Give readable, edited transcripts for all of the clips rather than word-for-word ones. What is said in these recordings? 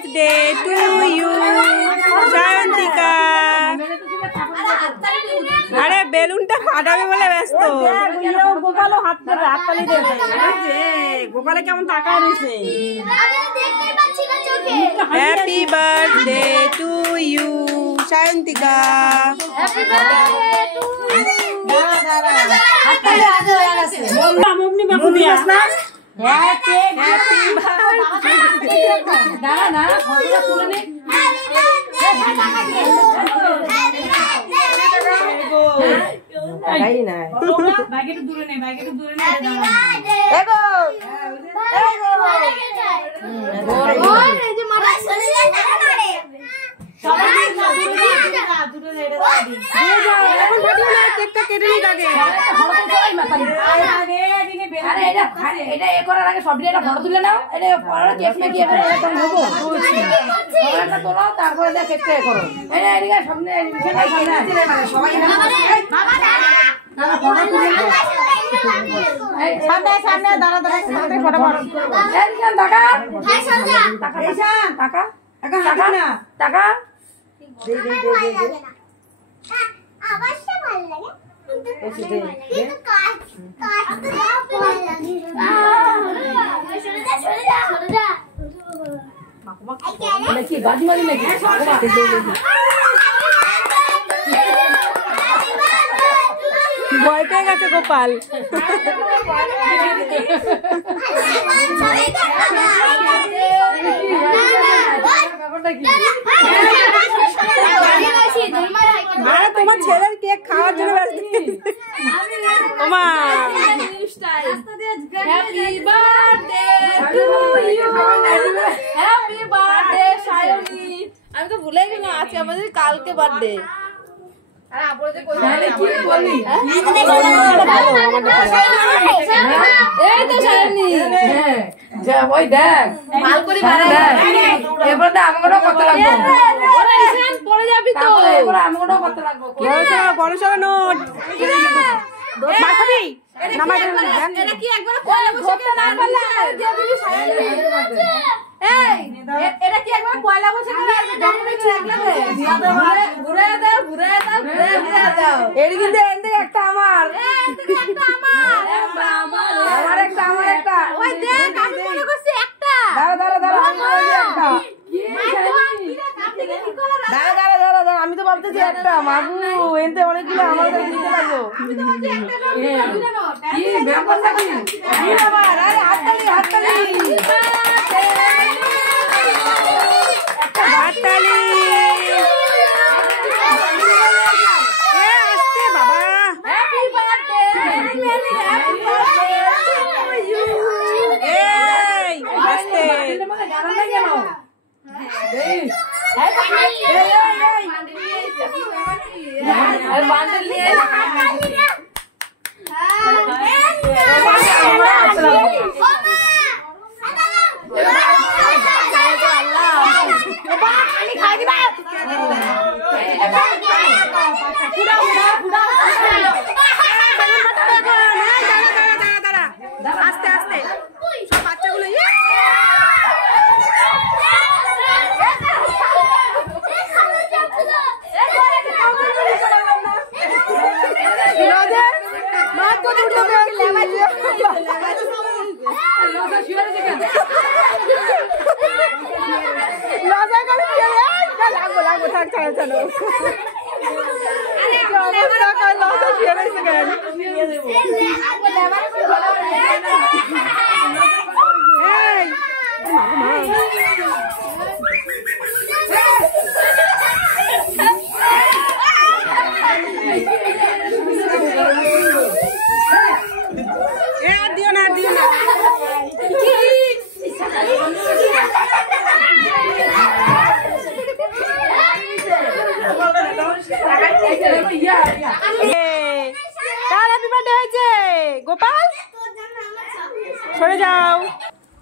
Birthday to you Sayantika. আরে বেলুনটা ফাটাবে বলে ব্যস্ত। গোপালও হাততালি দেবে। গোপালে কেমন তাকায় রয়েছে। Happy birthday to you Sayantika. ভয় পেয়ে গেছে গোপাল। তোমার ছেলের কেক খাওয়ার জন্য আমি তো ভুলে গেলাম আজকে আমাদের কালকে বার্থডে। বড়সড় নোট একটা আমার আমি তো ভাবতেছি একটা মাগু এতে অনেকগুলো আমার দিতে লাগবো। আস্তে আস্তে সব বাচ্চাগুলো গোপাল সরে যাও।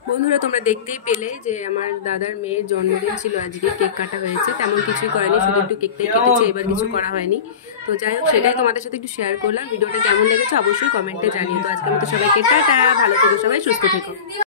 বন্ধুরা তোমরা দেখতেই পেলে যে আমার দাদার মেয়ের জন্মদিন ছিল আজকে, কেক কাটা হয়েছে, তেমন কিছুই করেনি, শুধু একটু কেকটাই কেটেছে, এবার কিছু করা হয়নি। তো যাই হোক সেটাই তোমাদের সাথে একটু শেয়ার করলাম। ভিডিওটা কেমন লেগেছে অবশ্যই কমেন্টে জানিও। তো আজকের মতো সবাইকে টাটা, ভালো থেকো সবাই, সুস্থ থেকো।